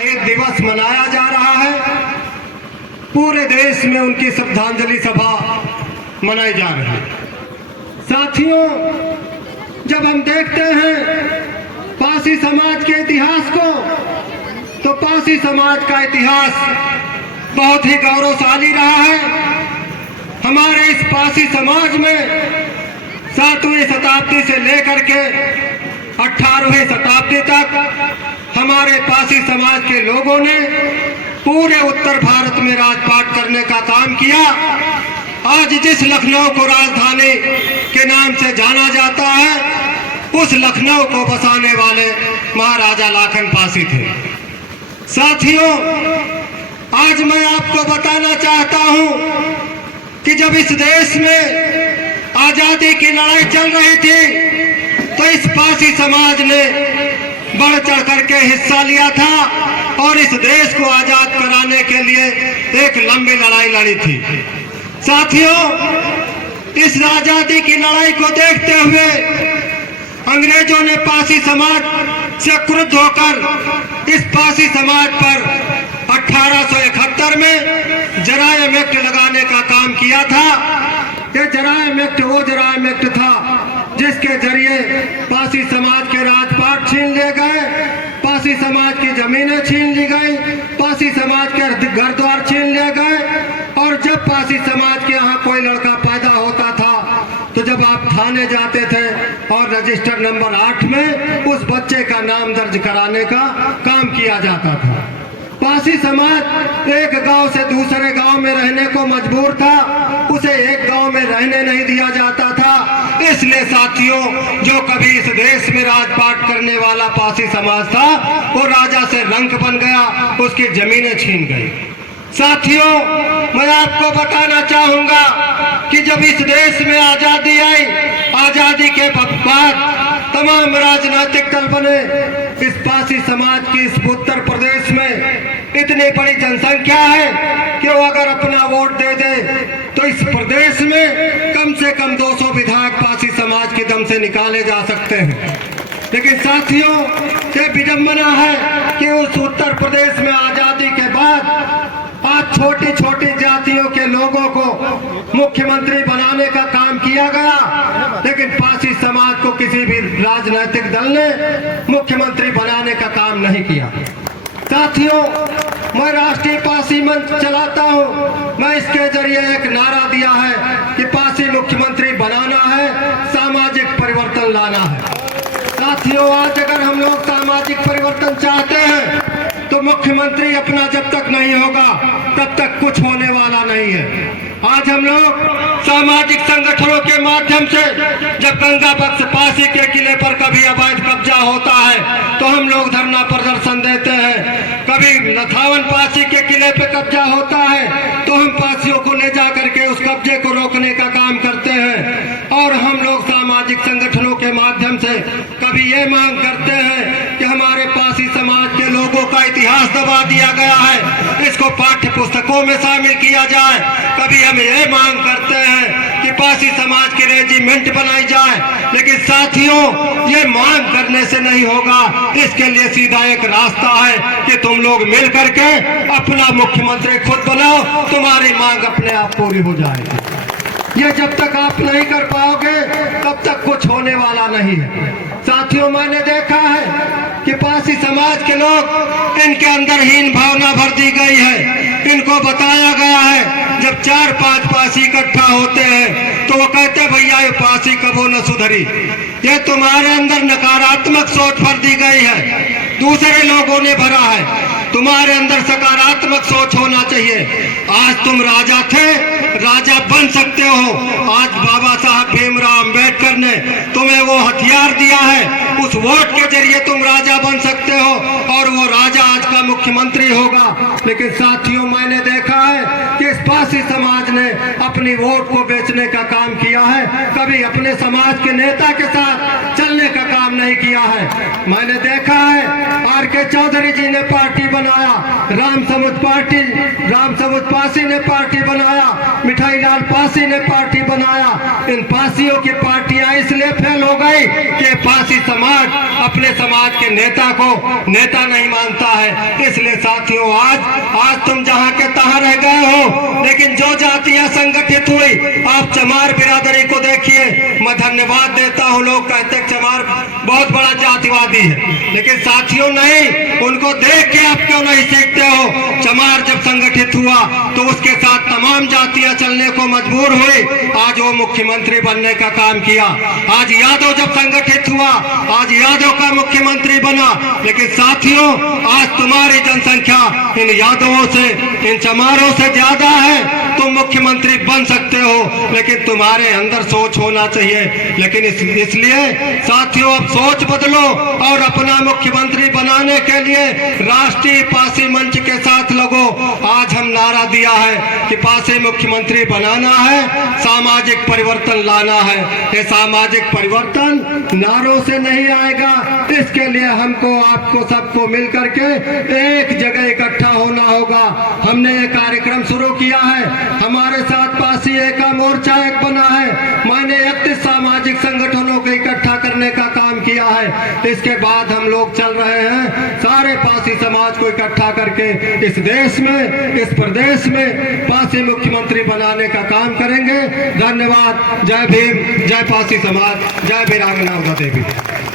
शहीद दिवस मनाया जा रहा है। पूरे देश में उनकी श्रद्धांजलि सभा मनाई जा रही है। साथियों, जब हम देखते हैं पासी समाज के इतिहास को, तो पासी समाज का इतिहास बहुत ही गौरवशाली रहा है। हमारे इस पासी समाज में 7वीं शताब्दी से लेकर के 18वीं शताब्दी तक हमारे पासी समाज के लोगों ने पूरे उत्तर भारत में राजपाट करने का काम किया। आज जिस लखनऊ को राजधानी के नाम से जाना जाता है, उस लखनऊ को बसाने वाले महाराजा लाखन पासी थे। साथियों, आज मैं आपको बताना चाहता हूं कि जब इस देश में आजादी की लड़ाई चल रही थी, तो इस पासी समाज ने बढ़ चढ़ करके हिस्सा लिया था और इस देश को आजाद कराने के लिए एक लंबी लड़ाई लड़ी थी। साथियों, इस आजादी की लड़ाई को देखते हुए अंग्रेजों ने पासी समाज से क्रुद्ध होकर इस पासी समाज पर 1871 में जरायम एक्ट लगाने का काम किया था। ये जरायम एक्ट वो जरायम एक्ट था जिसके जरिए पासी समाज के राजपाट छीन लिए गए, पासी समाज की जमीनें छीन ली गई, पासी समाज के घर द्वार छीन लिए गए। और जब पासी समाज के यहाँ कोई लड़का पैदा होता था, तो जब आप थाने जाते थे और रजिस्टर नंबर 8 में उस बच्चे का नाम दर्ज कराने का काम किया जाता था। पासी समाज एक गांव से दूसरे गांव में रहने को मजबूर था, उसे एक गांव में रहने नहीं दिया जाता था। इसलिए साथियों, जो कभी इस देश में राजपाट करने वाला पासी समाज था, वो राजा से रंक बन गया, उसकी जमीनें छीन गई। साथियों, मैं आपको बताना चाहूंगा कि जब इस देश में आजादी आई, आजादी के बाद तमाम राजनीतिक दल बने। इस पासी समाज की इस उत्तर प्रदेश में इतनी बड़ी जनसंख्या है कि वो अगर अपना वोट दे दे तो इस प्रदेश में कम से कम 200 विधायक पासी समाज के दम से निकाले जा सकते हैं। लेकिन साथियों, ये विडंबना है कि उस उत्तर प्रदेश में आजादी के बाद आज छोटी छोटी जातियों के लोगों को मुख्यमंत्री बनाने का काम किया गया, लेकिन पासी समाज को किसी भी राजनीतिक दल ने मुख्यमंत्री बनाने का काम नहीं किया। साथियों, मैं राष्ट्रीय पासी मंच चलाता हूं। मैं इसके जरिए एक नारा दिया है कि पासी मुख्यमंत्री बनाना है, सामाजिक परिवर्तन लाना है। साथियों, आज अगर हम लोग सामाजिक परिवर्तन चाहते हैं तो मुख्यमंत्री अपना जब तक नहीं होगा तब तक कुछ होने वाला नहीं है। आज हम लोग सामाजिक संगठनों के माध्यम से, जब गंगा बख्श पासी के किले पर कभी अवैध कब्जा होता है तो हम लोग धरना प्रदर्शन देते हैं, कभी नथावन पासी के किले पे कब्जा होता है तो हम पासियों को ले जा करके उस कब्जे को रोकने का काम करते हैं। और हम लोग सामाजिक संगठनों के माध्यम से कभी ये मांग करते हैं कि हमारे पासी समाज के लोगों का इतिहास दबा दिया गया है, इसको पाठ्य पुस्तकों में शामिल किया जाए। कभी हम ये मांग करते हैं कि पासी समाज की रेजिमेंट बनाई जाए। लेकिन साथियों, ये मांग करने से नहीं होगा, इसके लिए सीधा एक रास्ता है कि तुम लोग मिल करके अपना मुख्यमंत्री खुद बनाओ, तुम्हारी मांग अपने आप पूरी हो जाएगी। ये जब तक आप नहीं कर पाओगे तब तक कुछ होने वाला नहीं है। साथियों, मैंने देखा है कि पासी समाज के लोग, इनके अंदर हीन भावना भर दी गई है। इनको बताया गया है जब 4-5 पासी इकट्ठा होते हैं तो वो कहते भैया ये पासी कबो न सुधरी। ये तुम्हारे अंदर नकारात्मक सोच भर दी गई है, दूसरे लोगों ने भरा है। तुम्हारे अंदर सकारात्मक सोच होना चाहिए। आज तुम राजा थे, राजा बन सकते हो। आज बाबा साहब भीमराव अंबेडकर ने तुम्हें वो हथियार दिया है, उस वोट के जरिए तुम राजा बन सकते हो और वो राजा आज का मुख्यमंत्री होगा। लेकिन साथियों, मैंने देखा है कि इस पासी समाज ने अपने अपनी वोट को बेचने का काम किया है, कभी अपने समाज के नेता के साथ चलने का काम नहीं किया है। मैंने देखा है आर.के. चौधरी जी ने पार्टी बनाया, रामसमुद पासी ने पार्टी बनाया, मिठाई लाल पासी ने पार्टी बनाया। इन पासियों की पार्टियां इसलिए फेल हो गई कि पासी समाज अपने समाज के नेता को नेता नहीं मानता है। इसलिए साथियों, आज तुम जहां के तहां रह गए हो, लेकिन जो जातियां संगठित हुई, आप चमार बिरादरी को देखिए। मैं धन्यवाद देता हूं, लोग कहते हैं चमार बहुत बड़ा जातिवादी है, लेकिन साथियों नहीं, उनको देख के आप क्यों नहीं सीखते हो? चमार जब संगठित हुआ तो उसके साथ तमाम जातियां चलने को मजबूर हुई, आज वो मुख्यमंत्री बनने का काम किया। आज यादव जब संगठित हुआ, आज यादव का मुख्यमंत्री बना। लेकिन साथियों, आज तुम्हारी जनसंख्या इन यादवों से, इन चमारों से ज्यादा है। तुम मुख्यमंत्री बन सकते हो, लेकिन तुम्हारे अंदर सोच होना चाहिए। लेकिन इसलिए साथियों, अब सोच बदलो और अपना मुख्यमंत्री बनाने के लिए राष्ट्रीय पासी मंच के साथ लगो। आज हम नारा दिया है कि पासी मुख्यमंत्री बनाना है, सामाजिक परिवर्तन लाना है। ये सामाजिक परिवर्तन नारों से नहीं आएगा, इसके लिए हमको, आपको, सबको मिलकर के एक जगह इकट्ठा होना होगा। हमने ये कार्यक्रम शुरू किया है, हमारे साथ पासी एका मोर्चा एक बना है। मैंने 31 सामाजिक संगठनों को इकट्ठा करने का काम किया है। इसके बाद हम लोग चल रहे हैं, सारे पासी समाज को इकट्ठा करके इस देश में, इस प्रदेश में पासी मुख्यमंत्री बनाने का काम करेंगे। धन्यवाद। जय भीम, जय पासी समाज, जय वीरांगना देवी।